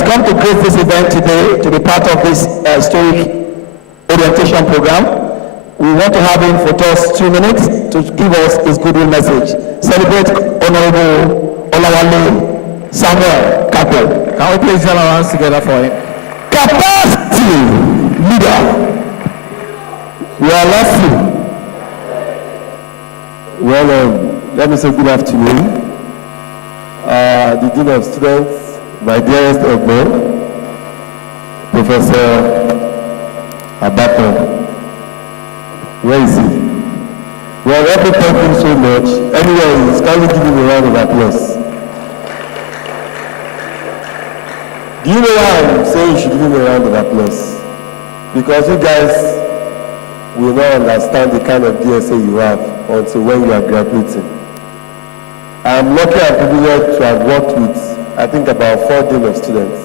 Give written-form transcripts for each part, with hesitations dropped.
has come to grace this event today to be part of this historic orientation program. We want to have him for just 2 minutes to give us his goodwill message. Celebrate Honorable Olawale Samuel Kapo. Can we please join our hands together for him? Capacity leader. We are lawful. Well, let me say good afternoon. The Dean of Students, my dearest Ogbo, Professor Abato. Where is he? Well, let me thank him so much. Anyway, can we give him a round of applause? Do you know why I'm saying you should give him a round of applause? Because you guys will not understand the kind of DSA you have until when you are graduating. I'm lucky and privileged to have worked with, I think, about 4 deans of students.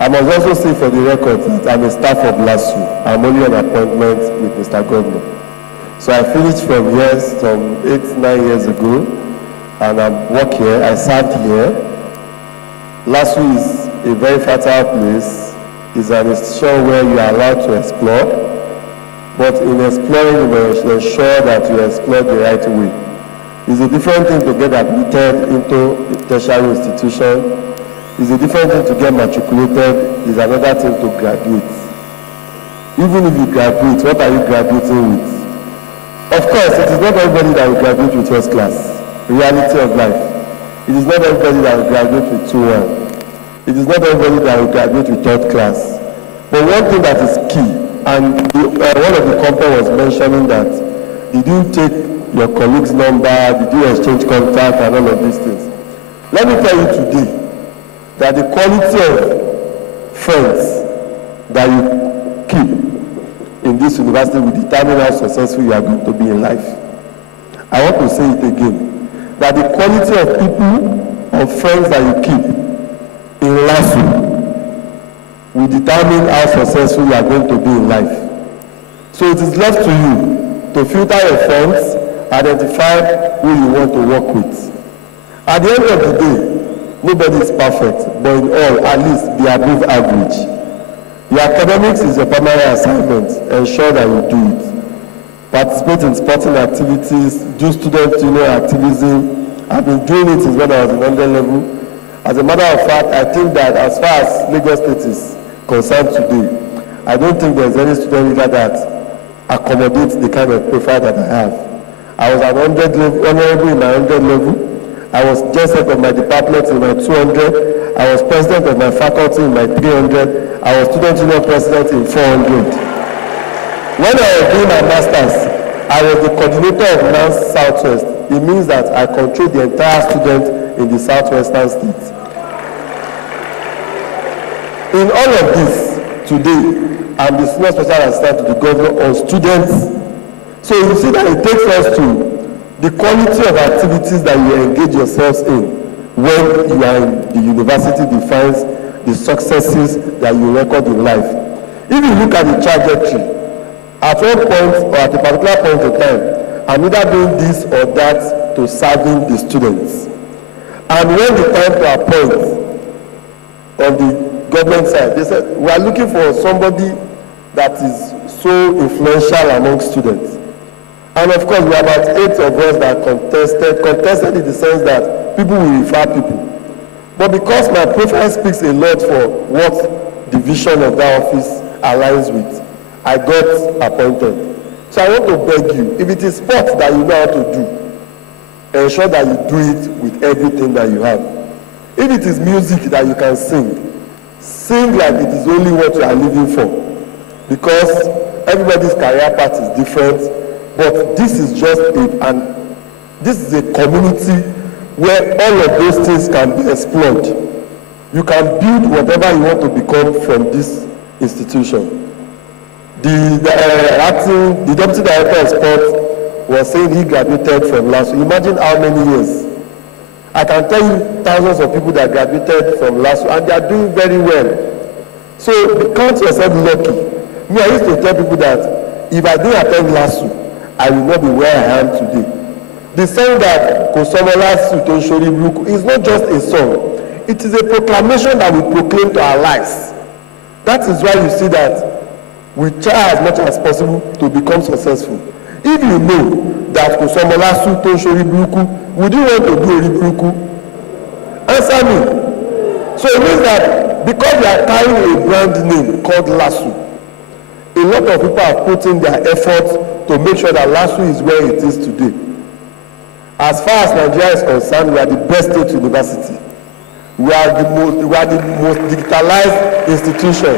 I must also say for the record that I'm a staff of LASU. I'm only on appointment with Mr. Governor. So I finished from here some 8-9 years ago, and I work here. I served here. LASU is a very fertile place. It's an institution where you are allowed to explore, but in exploring, you must ensure that you explore the right way. It's a different thing to get admitted into a tertiary institution. It's a different thing to get matriculated. It's another thing to graduate. Even if you graduate, what are you graduating with? Of course, it is not everybody that will graduate with first class. Reality of life. It is not everybody that will graduate with 2-1. It is not everybody that will graduate with 3rd class. But one thing that is key, and one of the company was mentioning that did you take your colleague's number, did you exchange contact and all of these things. Let me tell you today that the quality of friends that you keep in this university will determine how successful you are going to be in life. I want to say it again, that the quality of people, of friends that you keep in LASU will determine how successful you are going to be in life. So it is left to you to filter your friends, identify who you want to work with. At the end of the day, nobody is perfect, but in all, at least be above average. Your academics is your primary assignment. Ensure that you do it. Participate in sporting activities, do student union activism. I've been doing it since when I was in 100 level. As a matter of fact, I think that as far as Lagos State is concerned today, I don't think there's any student leader that accommodates the kind of profile that I have. I was at 100 level, honorable in my 100 level. I was just head of my department in my 200. I was president of my faculty in my 300. I was student union president in 400. When I was doing my master's, I was the coordinator of NANS Southwest. It means that I control the entire student in the southwestern states. In all of this, today, I'm the senior special assistant to the governor on students. So you see that it takes us to the quality of activities that you engage yourselves in when you are in the university defines the successes that you record in life. If you look at the trajectory, at one point or at a particular point in time, I'm either doing this or that to serving the students. And when the time to appoint on the government side, they said, we are looking for somebody that is so influential among students. And of course, we have about 8 of us that contested in the sense that people will refer people. But because my profile speaks a lot for what the vision of that office aligns with, I got appointed. So I want to beg you, if it is sport that you know how to do, ensure that you do it with everything that you have. If it is music that you can sing, sing like it is only what you are living for. Because everybody's career path is different. But this is just this is a community where all of those things can be explored. You can build whatever you want to become from this institution. The deputy director of sport was saying he graduated from LASU. Imagine how many years. I can tell you thousands of people that graduated from LASU and they are doing very well. So count yourself lucky. Me, I used to tell people that if I didn't attend LASU, I will not be where I am today. The song that Kosomola Suton Shori Blue is not just a song. It is a proclamation that we proclaim to our lives. That is why you see that we try as much as possible to become successful. If you know that Osomolasu to Shori Buruku, would you want to do Ori Buruku? Answer me. So it means that because we are carrying a brand name called LASU, a lot of people have put in their efforts to make sure that LASU is where it is today. As far as Nigeria is concerned, we are the best state university. We are the most digitalized institution.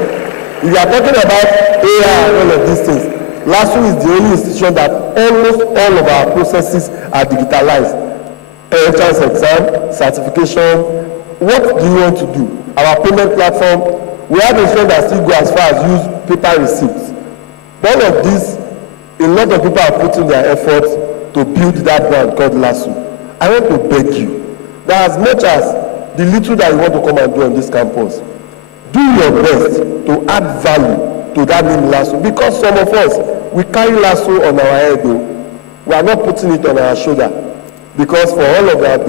If you are talking about AI and all of these things, LASU is the only institution that almost all of our processes are digitalized. Entrance exam, certification. What do you want to do? Our payment platform, we have institutions that still go as far as use paper receipts. All of this, a lot of people are putting their efforts to build that brand called LASU. I want to beg you that as much as the little that you want to come and do on this campus, do your best to add value to that name LASU, because some of us, we carry LASU on our head though. We are not putting it on our shoulder, because for all of that,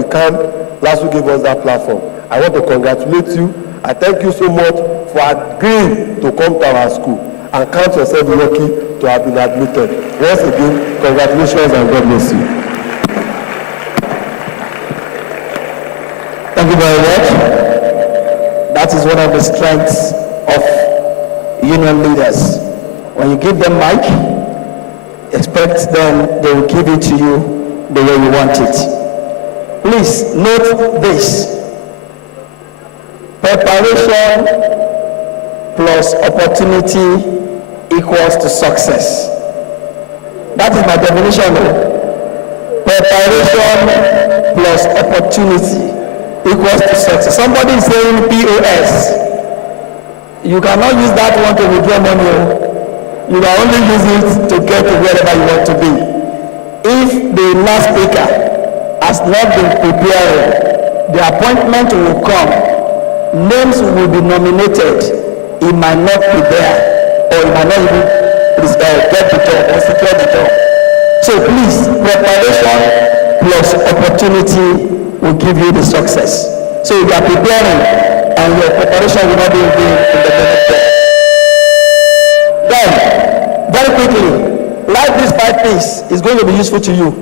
LASU gave us that platform. I want to congratulate you. I thank you so much for agreeing to come to our school, and count yourself lucky to have been admitted. Once again, congratulations and God bless you. Thank you very much. That is one of the strengths of union leaders. When you give them mic, expect them, they will give it to you the way you want it. Please note this. Preparation plus opportunity equals to success. That is my definition. Preparation plus opportunity equals to success. Somebody is saying POS. You cannot use that one to withdraw money. You can only use it to get to wherever you want to be. If the last speaker has not been prepared, the appointment will come. Names will be nominated. It might not be there, or it might not even get the job or secure the job. So please, preparation plus opportunity will give you the success. So you are preparing, and your preparation will not be in the benefit. Then, very quickly, like these 5 things is going to be useful to you.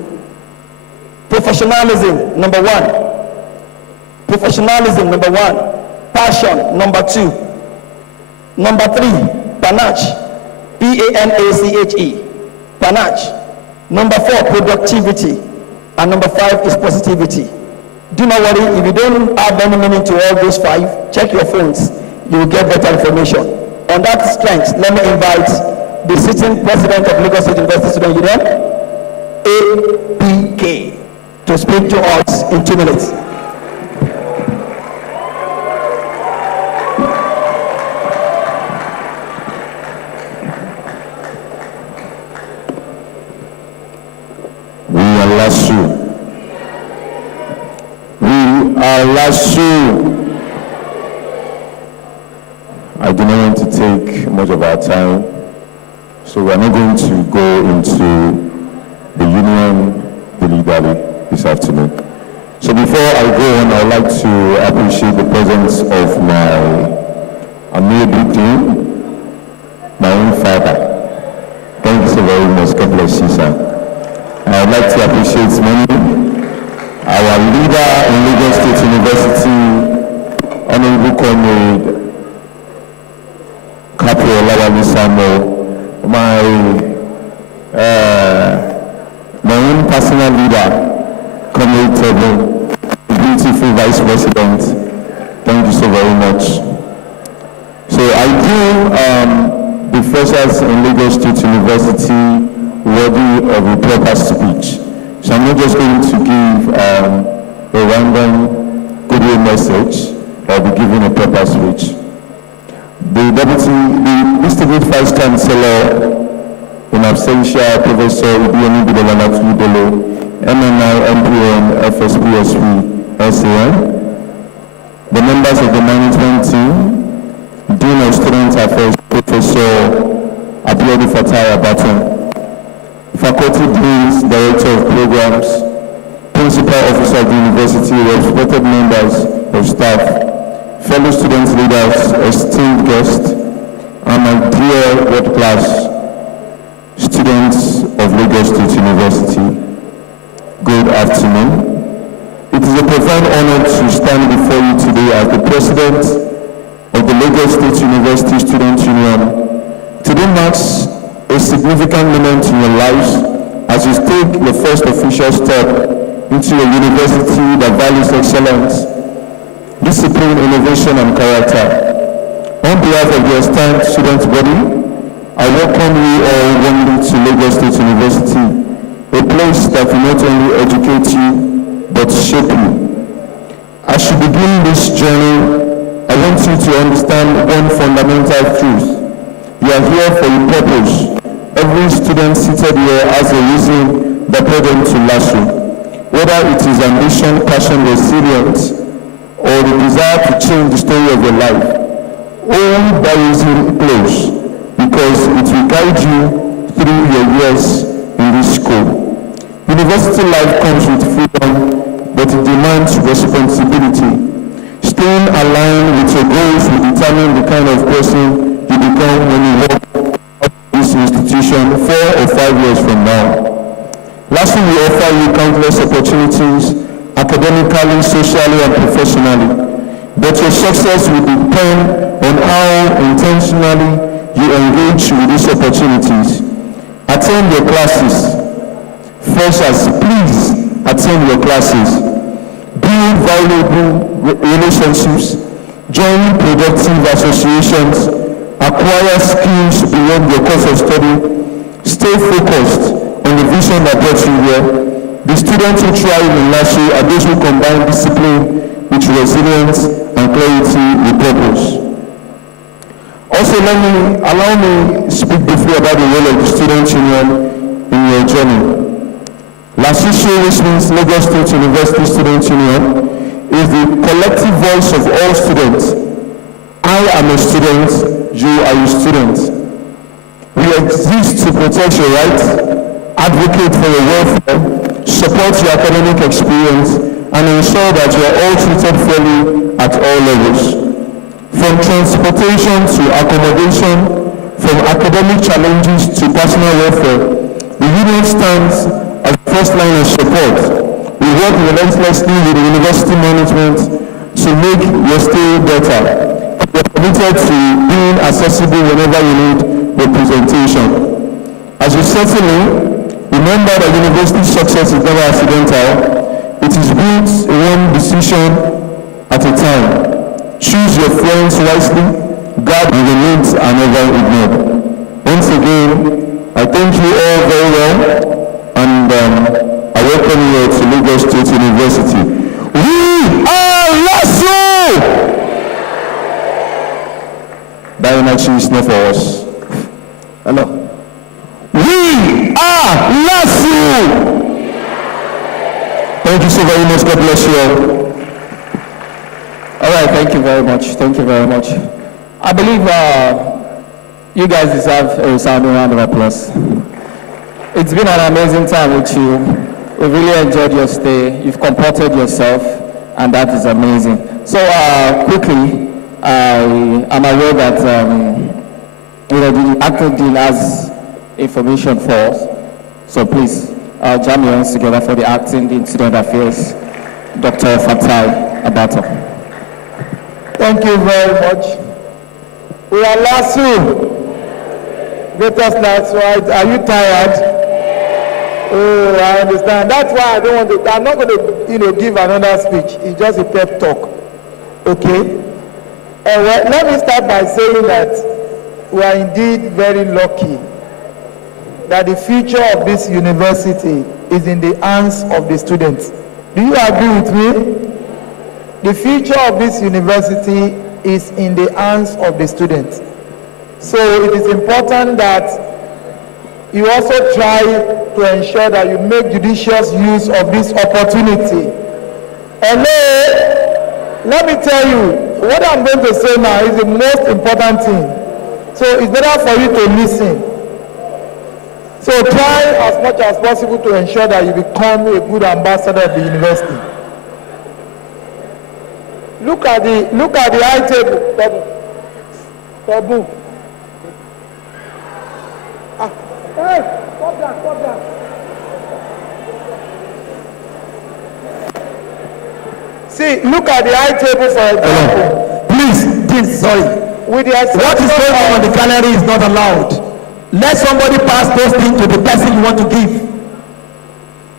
Professionalism, number 1. Professionalism, number 1. Passion, number 2. Number 3, panache. P-A-N-A-C-H-E. Panache. Number 4, productivity. And number 5 is positivity. Do not worry, if you don't have any meaning to all those 5, check your phones. You will get better information. On that strength, let me invite the sitting president of Lagos State University Student Union, APK, to speak to us in 2 minutes. LASU. I do not want to take much of our time, so we are not going to go into the union dilly-dally this afternoon. So before I go on, I would like to appreciate the presence of my amiable dean, my own father. Thank you so very much. God bless you, sir. And I would like to appreciate many. Our leader in Lagos State University, Honorable Comrade Caprio Olawale Samuel, my own personal leader, Comrade Tebo, beautiful Vice President. Thank you so very much. So I do the freshers in Lagos State University worthy of a proper speech. So I'm not just going to give a random goodwill message. I'll be giving a proper speech. The distinguished Vice Chancellor in absentia, Professor Ibiyomi Bidelana Tuludolo, MNI, MPN, FSPSP, SAN, the members of the management team, Dean of Student Affairs, Professor Abiodun Fatai Abaton, faculty deans, director of programs, principal officer of the university, respected members of staff, fellow student leaders, esteemed guests, and my dear world-class students of Lagos State University, good afternoon. It is a profound honor to stand before you today as the President of the Lagos State University Student Union. Today marks a significant moment in your lives as you take your first official step into a university that values excellence, discipline, innovation, and character. On behalf of the esteemed student body, I welcome you all warmly to Lagos State University, a place that will not only educate you, but shape you. As you begin this journey, I want you to understand one fundamental truth. You are here for a purpose. Every student seated here has a reason that brought them to LASU. Whether it is ambition, passion, resilience, or the desire to change the story of your life, all that is in close, because it will guide you through your years in this school. University life comes with freedom, but it demands responsibility. Staying aligned with your goals will determine the kind of person you become when you walk out of this institution 4 or 5 years from now. Lastly, we offer you countless opportunities, academically, socially, and professionally. But your success will depend on how intentionally you engage with these opportunities. Attend your classes. Freshers, please attend your classes. Build valuable relationships. Join productive associations. Acquire skills beyond your course of study. Stay focused on the vision that brought you here. The students who thrive in LASU are those who combine discipline with resilience and clarity with purpose. Also, allow me speak briefly about the role of the Student Union in your journey. LASUSU, which means Lagos State University Student Union, is the collective voice of all students. I am a student, you are a student. We exist to protect your rights, advocate for your welfare, support your academic experience, and ensure that you are all treated fairly at all levels. From transportation to accommodation, from academic challenges to personal welfare, the union stands as the first line of support. We work relentlessly with the university management to make your stay better. We are committed to being accessible whenever you need representation. As you settle in, remember that university success is never accidental. It is built one decision at a time. Choose your friends wisely. God with the needs are never ignored. Once again, I thank you all very well, and I welcome you to Lagos State University. We are LASU! That energy is not for us. Hello? We are LASU! Thank you so very much. God bless you all. All right, thank you very much. Thank you very much. I believe you guys deserve a resounding round of applause. It's been an amazing time with you. We really enjoyed your stay. You've comported yourself, and that is amazing. So quickly, I'm aware that the acting dean has information for us. So please jam your hands together for the acting dean student affairs, Dr. Fatai Abato. Thank you very much. We are LASU. Greatest LASU. Are you tired? Oh, I understand. That's why I don't want to. I'm not going to, give another speech. It's just a pep talk. Okay. Well, let me start by saying that we are indeed very lucky that the future of this university is in the hands of the students. Do you agree with me? The future of this university is in the hands of the students. So it is important that you also try to ensure that you make judicious use of this opportunity. Hello, let me tell you, what I'm going to say now is the most important thing. So it's better for you to listen. So try as much as possible to ensure that you become a good ambassador of the university. Look at the high table. Tabu. Hey, stop that. See, look at the high table for example. Please, sorry. With the What is going on the gallery is not allowed. Let somebody pass those things to the person you want to give.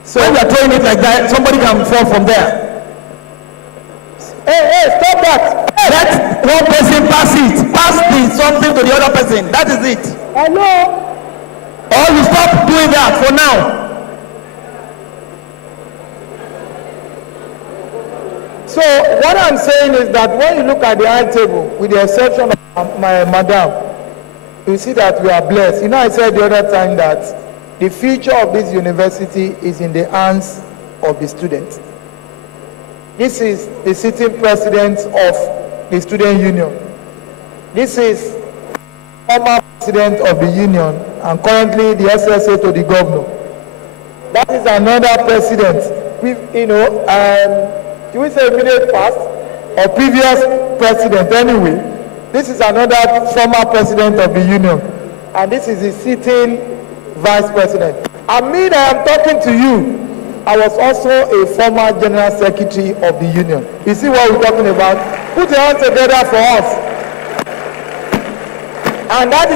So when you are throwing it like that, somebody can fall from there. Hey, stop that. Let one person pass it. Pass the something to the other person. That is it. Hello? Or you stop doing that for now. So what I'm saying is that when you look at the high table, with the exception of my madam, you see that we are blessed. You know, I said the other time that the future of this university is in the hands of the students. This is the sitting president of the student union. This is former president of the union and currently the SSA to the governor. That is another president. Can we say immediate past or previous president anyway? This is another former president of the union, and this is the sitting vice president. I mean, I am talking to you. I was also a former general secretary of the union. You see what we're talking about? Put your hands together for us. And that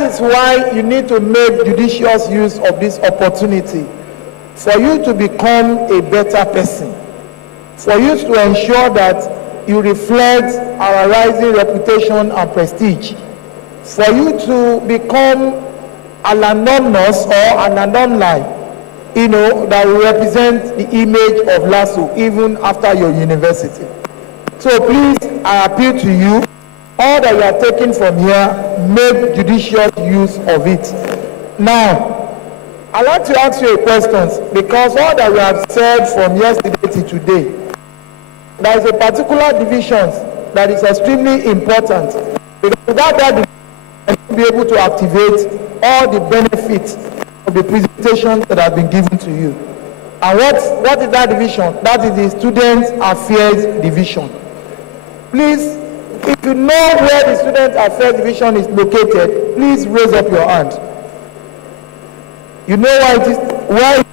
is why you need to make judicious use of this opportunity for you to become a better person, for you to ensure that you reflect our rising reputation and prestige, for you to become an alumnus or an alumni, that will represent the image of LASU even after your university. So please, I appeal to you, all that you are taking from here, make judicious use of it. Now, I'd like to ask you a question, because all that we have said from yesterday to today, there is a particular division that is extremely important, because without that division, you will be able to activate all the benefits of the presentation that has been given to you. And what is that division? That is the Student Affairs Division. Please, if you know where the Student Affairs Division is located, please raise up your hand. You know where it is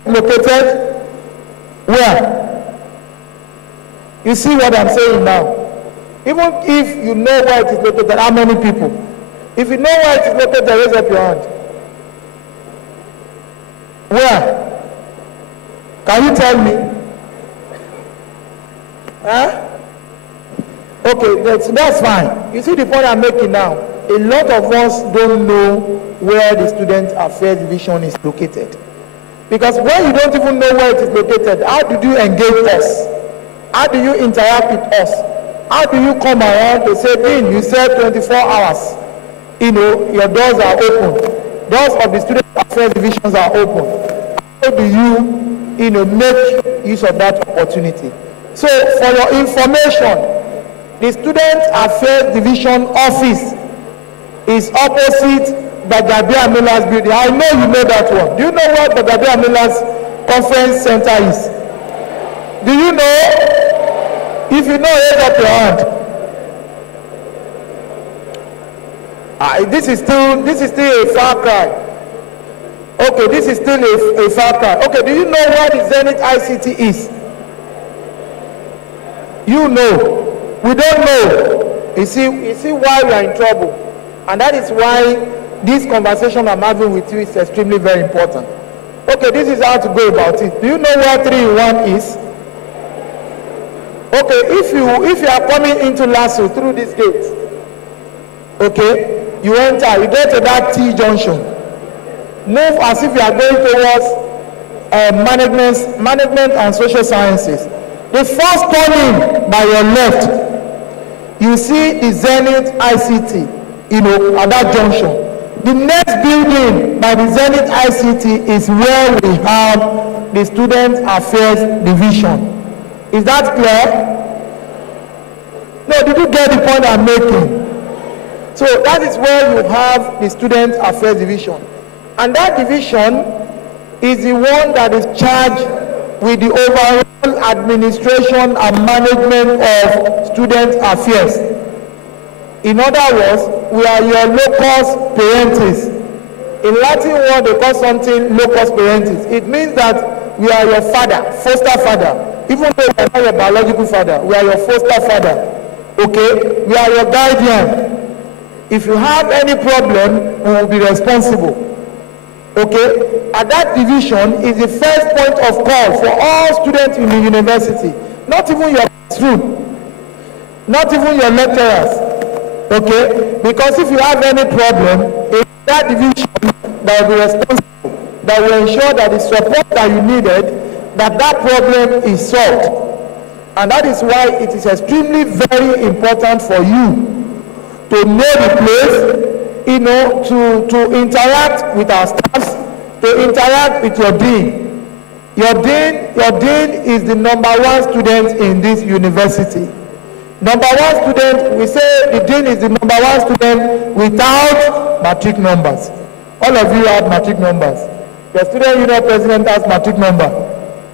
located? Where? You see what I'm saying now? Even if you know where it is located, how many people? If you know where it is located, raise up your hand. Where? Can you tell me? Huh? Okay, that's fine. You see the point I'm making now? A lot of us don't know where the Student Affairs Division is located. Because when you don't even know where it is located, how do you engage us? How do you interact with us? How do you come around to say, Dean, you said 24 hours. Your doors are open. Doors of the Student Affairs Divisions are open. How do you, make use of that opportunity? So, for your information, the Student Affairs Division office is opposite Bagabia Miller's building. I know you know that one. Do you know what Bagabia Miller's conference center is? Do you know? If you know, raise up your hand. This is still a far cry. Okay, this is still a far cry. Okay, do you know where the Zenith ICT is? You know. We don't know. You see why we are in trouble. And that is why this conversation I'm having with you is extremely very important. Okay, this is how to go about it. Do you know where 3-in-1 is? Okay, if you are coming into LASU through this gate, okay, you enter, you get to that T junction. Move as if you are going towards management and social sciences. The first turning by your left, you see the Zenith ICT, at that junction. The next building by the Zenith ICT is where we have the Student Affairs Division. Is that clear? No, did you get the point I'm making? So that is where you have the Student Affairs Division. And that division is the one that is charged with the overall administration and management of student affairs. In other words, we are your locus parentis. In Latin word, they call something locus parentis. It means that we are your father, foster father. Even though we are not your biological father, we are your foster father. Okay? We are your guardian. If you have any problem, we will be responsible. Okay? At that division is the first point of call for all students in the university. Not even your classroom. Not even your lecturers. Okay? Because if you have any problem, in that division, that will be responsible, that will ensure that the support that you needed, that problem is solved. And that is why it is extremely very important for you to know the place, you know, to interact with our staffs, to interact with your dean. Your dean is the number one student in this university. Number one student, we say the dean is the number one student without matric numbers. All of you have matric numbers. The student union president has matric number.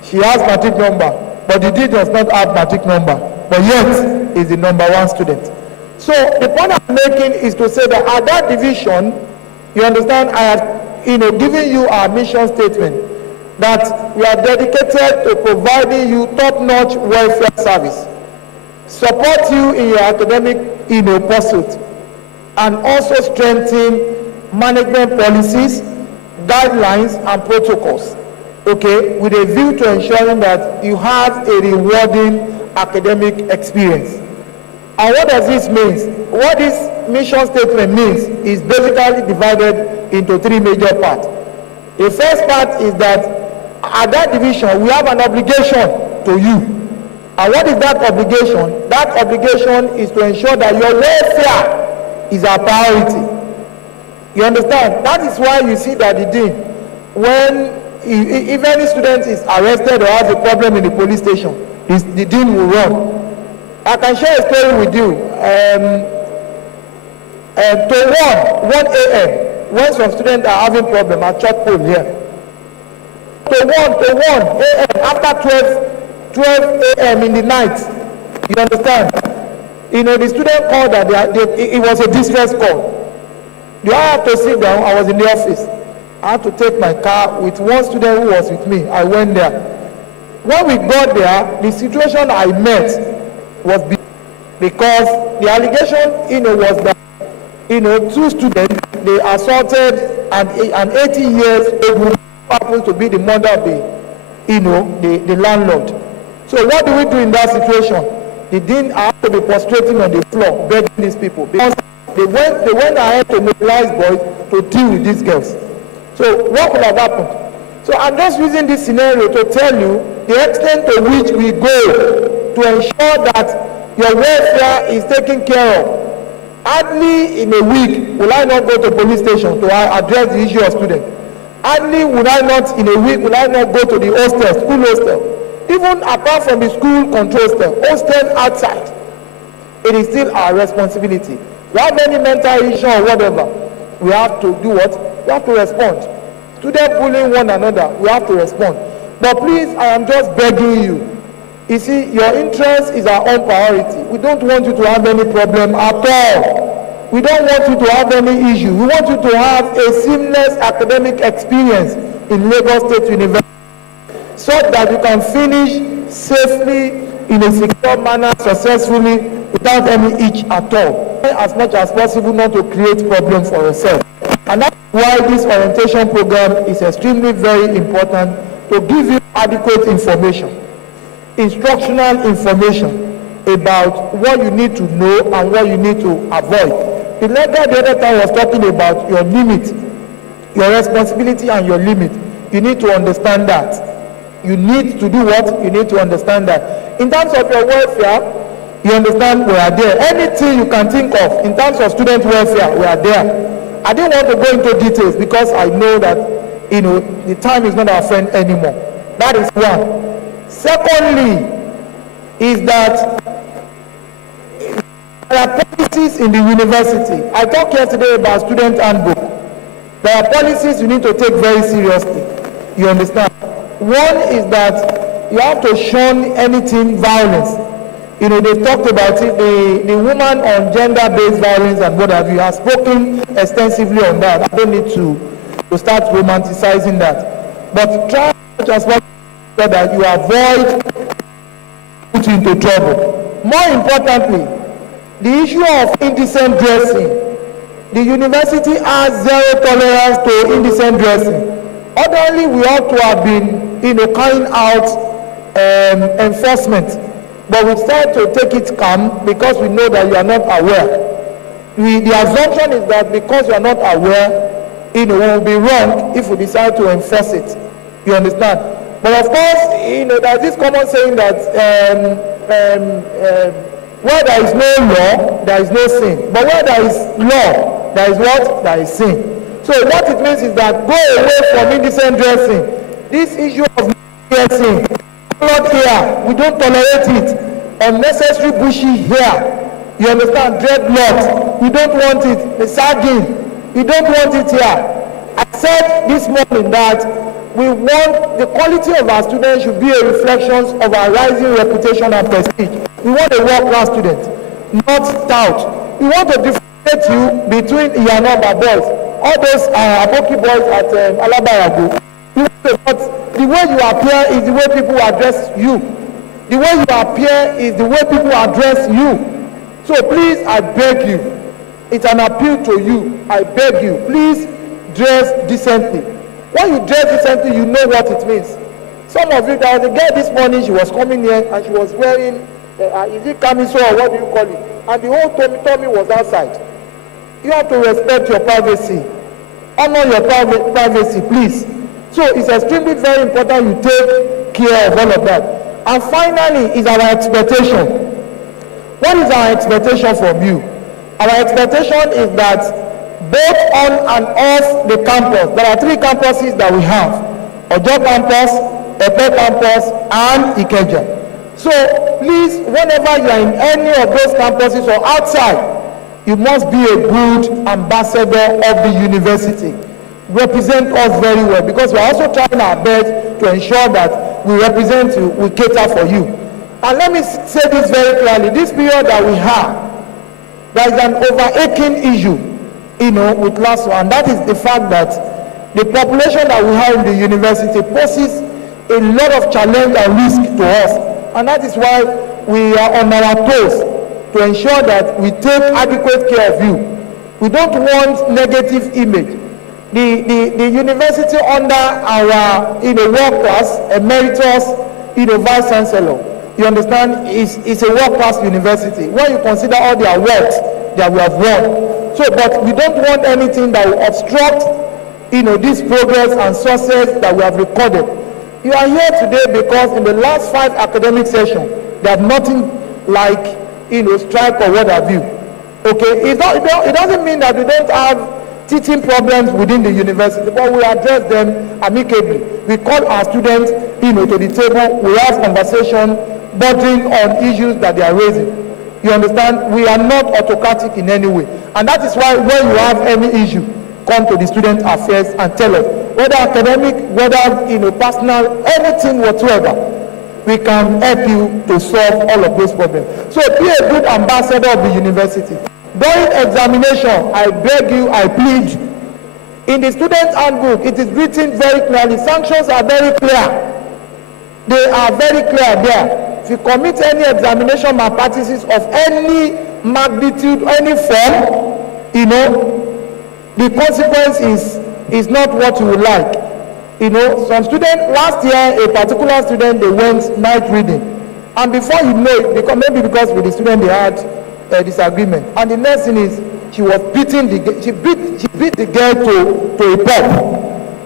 She has matric number, but the dean does not have matric number. But yet, is the number one student. So the point I'm making is to say that at that division, you understand, I have, given you our mission statement that we are dedicated to providing you top-notch welfare service, support you in your academic, pursuit, and also strengthen management policies, guidelines, and protocols. Okay, with a view to ensuring that you have a rewarding academic experience. And what does this mean? What this mission statement means is basically divided into three major parts. The first part is that at that division, we have an obligation to you. And what is that obligation? That obligation is to ensure that your welfare is our priority. You understand? That is why you see that the dean, if any student is arrested or has a problem in the police station, the dean will run. I can share a story with you. To 1 a.m., when some students are having problem at church pool here. To 1 a.m., after 12 a.m. in the night. You understand? The student called that it was a distress call. Do I have to sit down? I was in the office. I had to take my car with one student who was with me. I went there. When we got there, the situation I met was because the allegation, was that, two students, they assaulted an 80 years old woman who happens to be the mother of the landlord. So what do we do in that situation? The dean had to be prostrating on the floor, begging these people because they went ahead to mobilize boys to deal with these girls. So what could have happened? So I'm just using this scenario to tell you the extent to which we go to ensure that your welfare is taken care of. Hardly in a week will I not go to police station to address the issue of students. Hardly will I not in a week will I not go to the hostel, school hostel. Even apart from the school control hostel outside. It is still our responsibility. We have any mental issue or whatever, we have to do what? We have to respond. Students bullying one another, we have to respond. But please, I am just begging you. You see, your interest is our own priority. We don't want you to have any problem at all. We don't want you to have any issue. We want you to have a seamless academic experience in Lagos State University so that you can finish safely in a secure manner, successfully, without any itch at all. As much as possible not to create problems for yourself. And that's why this orientation program is extremely very important to give you adequate information, instructional information about what you need to know and what you need to avoid. The lecturer the other time was talking about your limit, your responsibility and your limit. You need to understand that. You need to do what? You need to understand that. In terms of your welfare, you understand we are there. Anything you can think of in terms of student welfare, we are there. I didn't want to go into details because I know that, the time is not our friend anymore. That is one. Secondly, is that there are policies in the university. I talked yesterday about student handbook. There are policies you need to take very seriously. You understand? One is that you have to shun anything violence. You know, they've talked about it, the woman on gender-based violence and what have you has spoken extensively on that. I don't need to start romanticizing that. But try as much as possible that you avoid putting into trouble. More importantly, the issue of indecent dressing. The university has zero tolerance to indecent dressing. Ordinarily, we ought to have been, carrying out enforcement. But we start to take it calm because we know that you are not aware. The assumption is that because you are not aware, we will be wrong if we decide to enforce it. You understand? But of course, there's this common saying that where there is no law, there is no sin. But where there is law, there is what? There is sin. So what it means is that go away from indecent dressing. This issue of dressing, colored hair, we don't tolerate it. Unnecessary bushy hair, you understand? Dreadlocks, we don't want it. The sagging, we don't want it here. I said this morning that we want the quality of our students should be a reflection of our rising reputation and prestige. We want a world-class student, not stout. We want to differentiate you between Iyanoba boys, all those Aboki boys at Alabarago. The way you appear is the way people address you. The way you appear is the way people address you. So please, I beg you, it's an appeal to you. I beg you, please dress decently. When you dress decently, you know what it means. Some of you, there was a girl this morning, she was coming here and she was wearing, is it camisole or what do you call it? And the whole tummy was outside. You have to respect your privacy. Honor your privacy, please. So it's extremely very important you take care of all of that. And finally is our expectation. What is our expectation from you? Our expectation is that both on and off the campus, there are 3 campuses that we have: Ojo campus, Epe campus, and Ikeja. So please, whenever you are in any of those campuses or outside, you must be a good ambassador of the university. Represent us very well, because we are also trying our best to ensure that we represent you, we cater for you. And let me say this very clearly: this period that we have, there is an overaching issue, with LASU, and that is the fact that the population that we have in the university poses a lot of challenge and risk to us, and that is why we are on our toes to ensure that we take adequate care of you. We don't want negative image. The university under our world class emeritus vice chancellor, you understand, is a world class university when you consider all the awards that we have won. So, but we don't want anything that will obstruct this progress and success that we have recorded. You are here today because in the last 5 academic sessions, there are nothing like strike or what have you. Okay, it doesn't mean that we don't have teaching problems within the university, but we address them amicably. We call our students to the table, we have conversation bordering on issues that they are raising. You understand? We are not autocratic in any way, and that is why when you have any issue, come to the student affairs and tell us, whether academic, whether personal, anything whatsoever. We can help you to solve all of those problems. So be a good ambassador of the university. During examination, I beg you, I plead, in the student handbook, it is written very clearly. Sanctions are very clear. They are very clear there. If you commit any examination malpractices of any magnitude, any form, the consequence is not what you would like. Some student, last year, a particular student, they went night reading. And before you know it, maybe because with the student they had a disagreement. And the next thing is, she was beating she beat the girl to a pulp.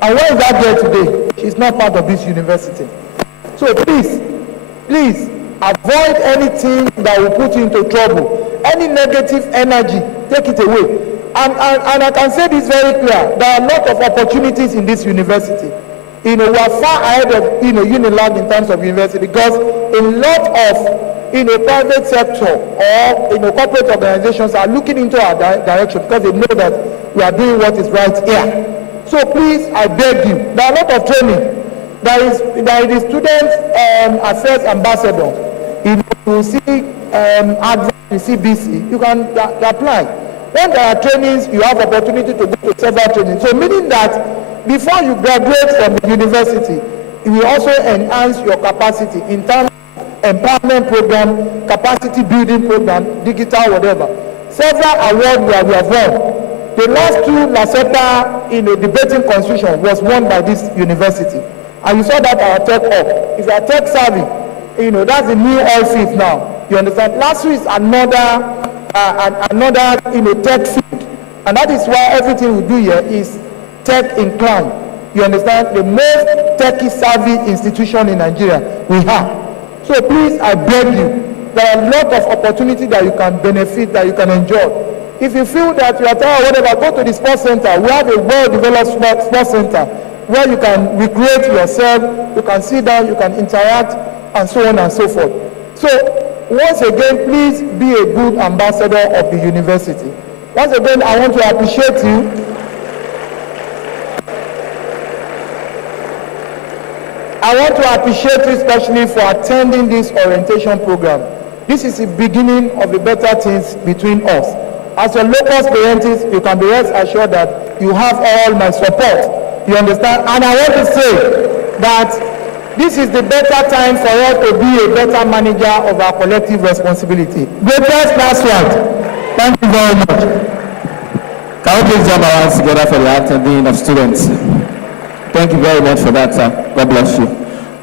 And where is that girl today? She's not part of this university. So please, avoid anything that will put you into trouble. Any negative energy, take it away. And I can say this very clear: there are a lot of opportunities in this university. We are far ahead of Unilag in terms of university, because a lot of private sector or corporate organizations are looking into our direction, because they know that we are doing what is right here. So please, I beg you, there are a lot of training. There is the student affairs ambassador. If you see advert, you see BC, you can apply. When there are trainings, you have opportunity to go to several trainings. So meaning that before you graduate from the university, it will also enhance your capacity in terms of empowerment program, capacity building program, digital, whatever. Several awards where we have won. The last two Laseta in a debating constitution was won by this university. And you saw that our tech hub. If you are tech savvy, that's the new oil field now. You understand? LASU is another tech field. And that is why everything we do here is tech inclined. You understand? The most techie savvy institution in Nigeria we have. So please, I beg you, there are a lot of opportunities that you can benefit, that you can enjoy. If you feel that you are tired or whatever, go to the sports center. We have a well-developed sports center where you can recreate yourself, you can sit down, you can interact, and so on and so forth. So, once again, please be a good ambassador of the university. Once again, I want to appreciate you. I want to appreciate you especially for attending this orientation program. This is the beginning of the better things between us. As a local scientist, you can be rest assured that you have all my support. You understand? And I want to say that this is the better time for us to be a better manager of our collective responsibility. Greatest last word. Thank you very much. Can we please jump our hands together for the attending of students? Thank you very much for that, sir. God bless you.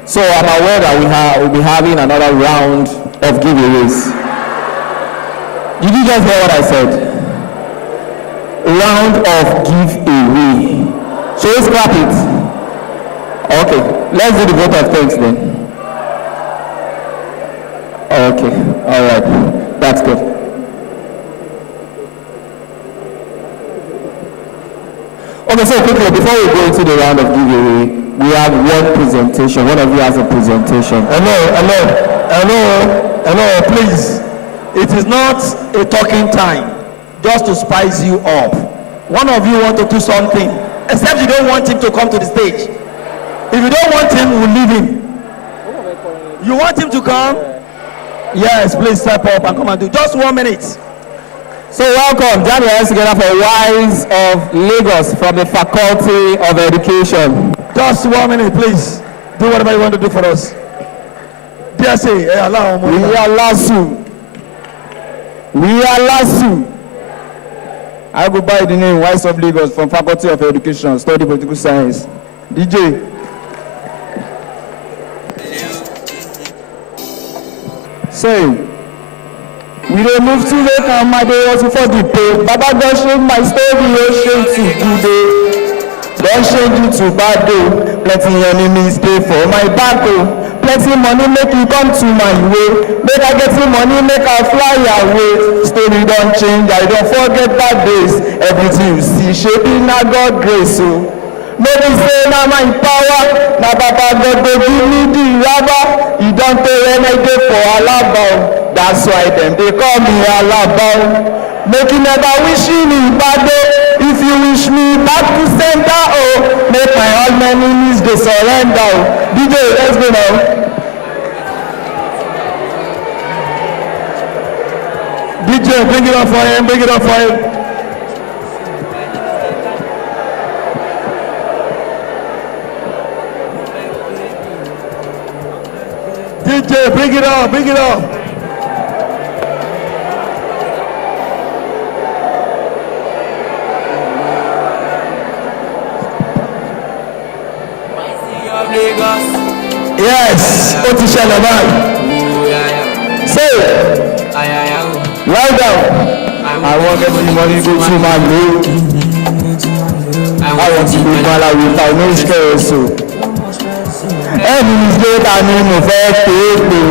So I'm aware that we'll be having another round of giveaways. Did you just hear what I said? Round of giveaway. So let's clap it. Okay, let's do the vote of thanks then. Okay, all right, that's good. Okay, so quickly, before we go into the round of giveaway, we have one presentation. One of you has a presentation. Hello, please. It is not a talking time, just to spice you up. One of you want to do something, except you don't want him to come to the stage. If you don't want him, we'll leave him. You want him to come? Yes, please step up and come and do. Just 1 minute. So welcome, join your hands together for Wise of Lagos from the Faculty of Education. Just 1 minute, please. Do whatever you want to do for us. Dear say, allow me. We are LASU. I go by the name Wise of Lagos from Faculty of Education, study political science. DJ. Say, we don't move to the camp, my day also for the pay. Baba God change my story, oh change to good day. Don't change it to bad day. Plenty enemies stay for my back oh. Plenty money make you come to my way. Make I get some money, make I fly away. Story don't change, I don't forget bad days. Everything you see, shaping na God grace oh. Maybe say na my power, na Baba God go give me the rubber. You don't tell when I dey for Alaba. That's why them they call me Alaba. Make you never wish me bad day. If you wish me back to center, oh, make my all my enemies they surrender. DJ, let's go now. DJ, bring it up for him, bring it up for him. DJ, bring it up, bring it up. Yes, ó ti ṣẹlẹ̀ báyìí. Say, lie down. I want get the money go to my low. I want to be mala with I no stress so. Enemies dey I no no fair pay to.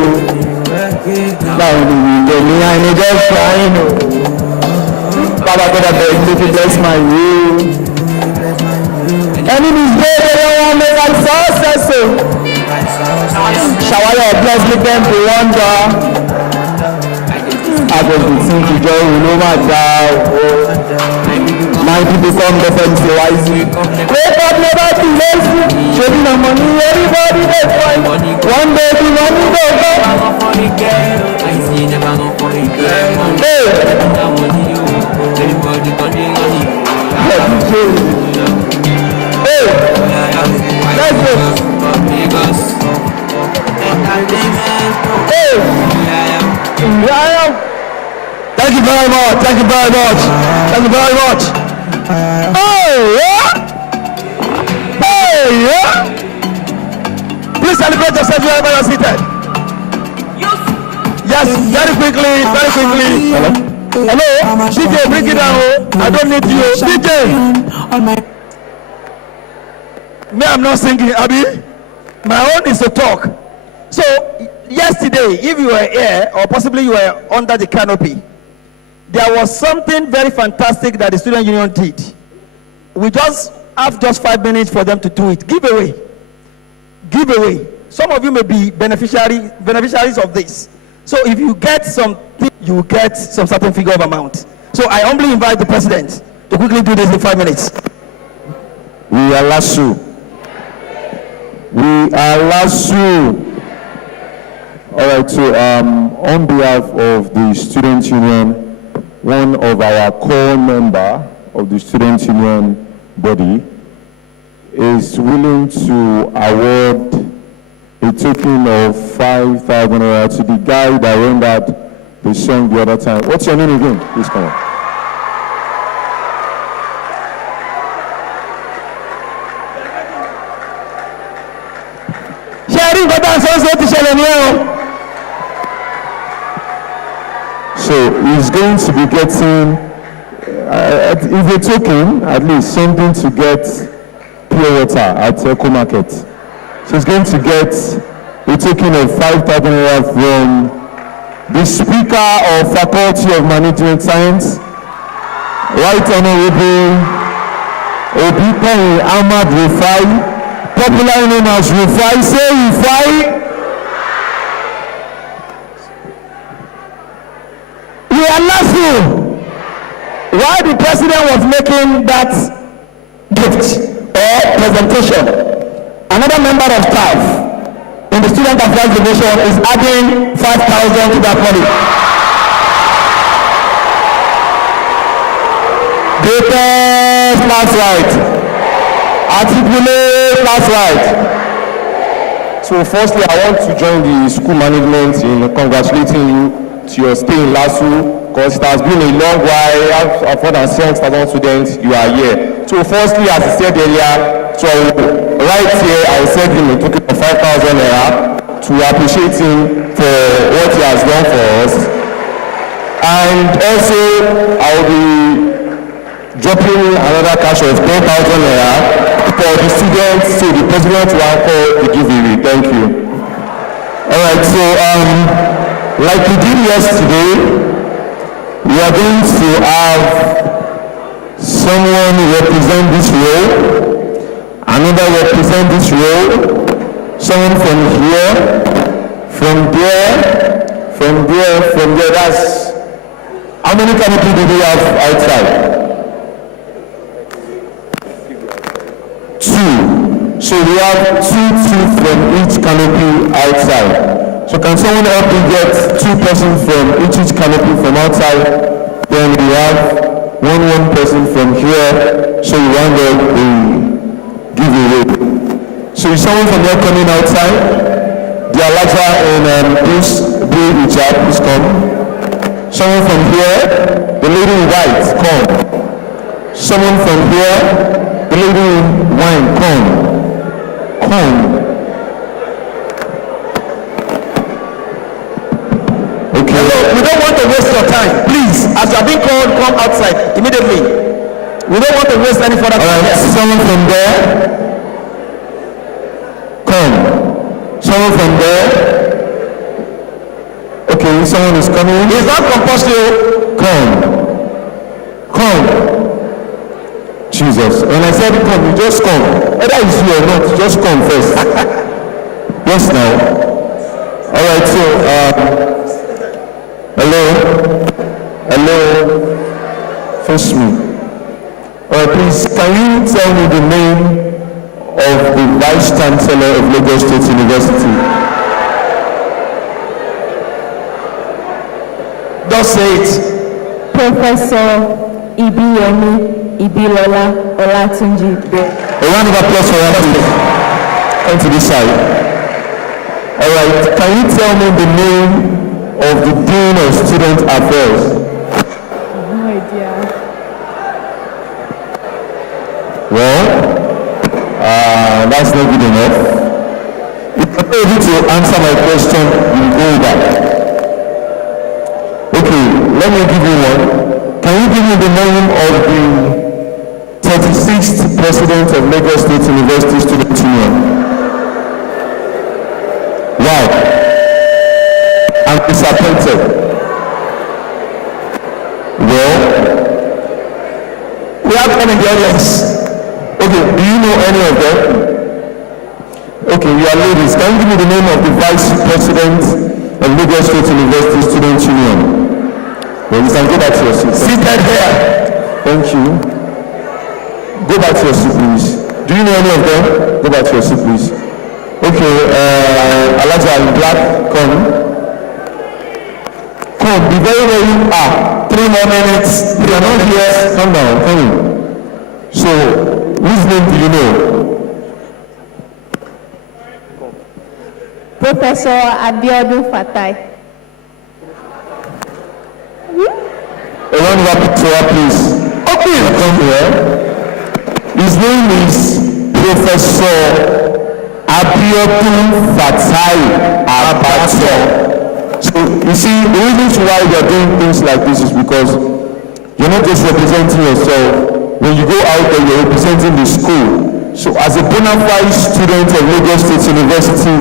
Now the me I no just trying no. Baba God abeg make you bless my way. Enemies dey they don't want make I success so. Shower your bless make them to wonder. I go to think you just will know my doubt. My My people come defend you wisely. Wake up, never be lazy. Showing the money, everybody they fight. One day the money go go. Hey. Hey. Let's go. Hey. Thank you very much. Thank you very much. Thank you very much. Oh yeah. Oh yeah. Please celebrate yourself wherever you're seated. Yes, very quickly, very quickly. Hello, DJ, bring it down. I don't need you. DJ. Me, I'm not singing, Abby. My own is to talk. So, yesterday, if you were here, or possibly you were under the canopy, there was something very fantastic that the student union did. We just have 5 minutes for them to do it. Give away. Some of you may be beneficiaries of this. So if you get something, you will get some certain figure of amount. So I humbly invite the president to quickly do this in 5 minutes. We are LASU. All right, so on behalf of the student union, one of our core member of the student union body is willing to award a token of 5,000 naira to the guy that rendered the song the other time. What's your name again? Please come on. Sharing got answers to share. So he's going to be getting, if a token, at least something to get pure water at Eco Market. So he's going to get a token of 5,000 naira from the Speaker of Faculty of Management Science, Right Honorable Obikwari Ahmad Rufai, popularly known as Rufai. Say Rufai. We are LASU. While the president was making that gift or presentation, another member of staff in the student affairs division is adding 5,000 to that money. Greatest last right. Articulate last right. So firstly, I want to join the school management in congratulating you to your stay in LASU, because it has been a long while. More than 7,000 students, you are here. So firstly, as I said earlier, so right here, I said him a token of 5,000 naira to appreciate him for what he has done for us. And also, I will be dropping another cash of 10,000 naira for the students, so the president will anchor the giveaway. Thank you. All right, so like we did yesterday, we are going to have someone represent this role, another represent this role, someone from here, from there. That's how many canopy do we have outside? 2. So we have two from each canopy outside. So can someone help me get 2 persons from each canopy from outside? Then we have one person from here. So we round up the giveaway. So is someone from here coming outside? The Alaja and please do hijab, please come. Someone from here, the lady in white, come. Someone from here, the lady in wine, come. Okay. We don't want to waste your time. Please, as you are being called, come outside immediately. We don't want to waste any further time. All right, someone from there. Come. Someone from there. Okay, someone is coming. It's not compulsory. Come. Jesus. When I said come, you just come. Whether it's you or not, just come first. Yes, now. All right, so, hello. Face me. Please, can you tell me the name of the Vice Chancellor of Lagos State University? Just say it. Professor Ibiyomi Ibilola Olatunji. A round of applause for her, please. Come to this side. All right, can you tell me the name of the Dean of Student Affairs? No idea. Well, that's not good enough. If you're not able to answer my question, you go back. Okay, let me give you one. Can you give me the name of the 36th President of Lagos State University Student Union? Wow. I'm disappointed. Well, We have one in the audience. okay, do you know any of them? Okay, you are ladies. Can you give me the name of the Vice President of Lagos State University Student Union? Well, you can go back to your seat. Seated here. Thank you. Go back to your seat, please. Do you know any of them? Go back to your seat, please. Okay, Alaja in black, come. Come, be very, very, 3 more minutes. you are not here. Come down, come in. So, whose name do you know? Professor Abiodun Fatai. A round of applause for her, please. Okay, come here. His name is Professor Abiodun Fatai Abacho. So, you see, the reason why we are doing things like this is because you're not just representing yourself. When you go out there, you're representing the school. So, as a bona fide student of Lagos State University,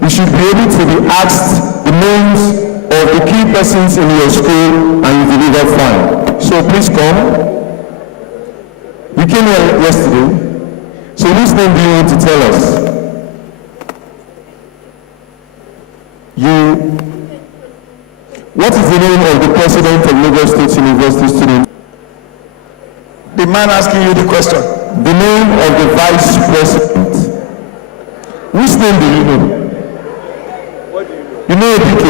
you should be able to be asked the names of the key persons in your school and you deliver fine. So, please come. You came here yesterday. So, which name do you want to tell us? What is the name of the president of Lagos State University student? The man asking you the question. The name of the vice president. Which name do you know? What do you know? You know APK?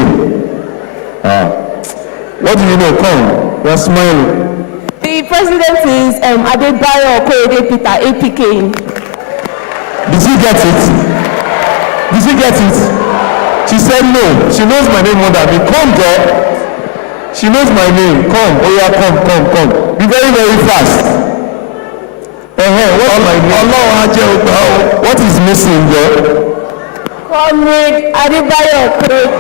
What do you know? Come. You are smiling. The president is Adebayo Okorode Peter, APK. Did you get it? Did you get it? She said no. She knows my name more than me. Come, girl. She knows my name. Come. Oh yeah, come. Be very, very fast. What's my name? What is missing there? Comrade Adebayo Okorode.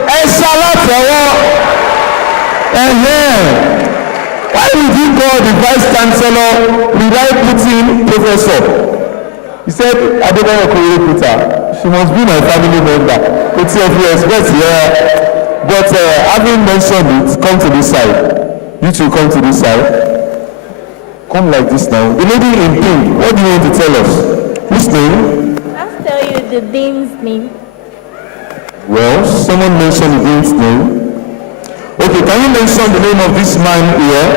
Why did you call the vice chancellor without putting professor? He said Adebayo Okorode Peter. She must be my family member. It's your respect here. But having mentioned it, come to this side. You two come to this side. Come like this now. The lady in pink, what do you want to tell us? Which name? I'll tell you the dean's name. Well, someone mentioned the dean's name. Okay, can you mention the name of this man here?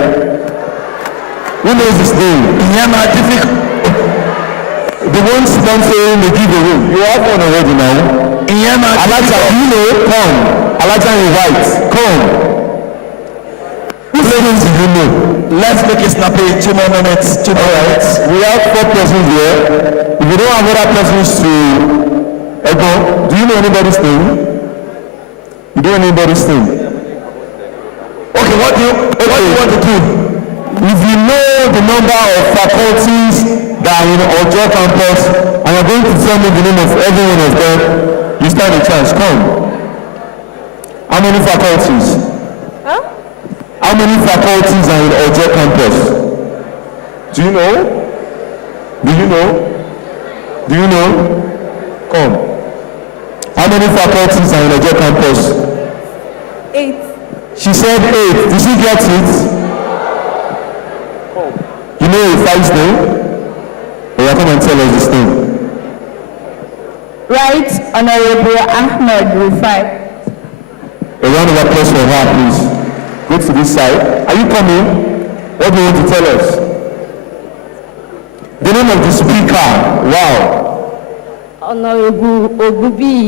Who knows his name? The one sponsoring the giveaway. You have one already now. Alaja, do you know? Come. Alaja in white. Come. Whose name do you know? Let's make it snappy. 2 more minutes. 2 more minutes. We have 4 persons here. If you don't have other persons to Ego, do you know anybody's name? You know anybody's name? Okay, what do you want to do? If you know the number of faculties that are in Ojo campus and you're going to tell me the name of every one of them, you stand a chance. Come. How many faculties? Huh? How many faculties are in Ojo campus? Do you know? Do you know? Do you know? Come. How many faculties are in Ojo campus? 8. She said 8. Did she get it? You know Rufai's name? Yeah, come and tell us his name. Right Honorable Ahmed Rufai. A round of applause for her, please. Go to this side. Are you coming? What do you want to tell us? The name of the speaker, wow. Honorable Ogunbiyi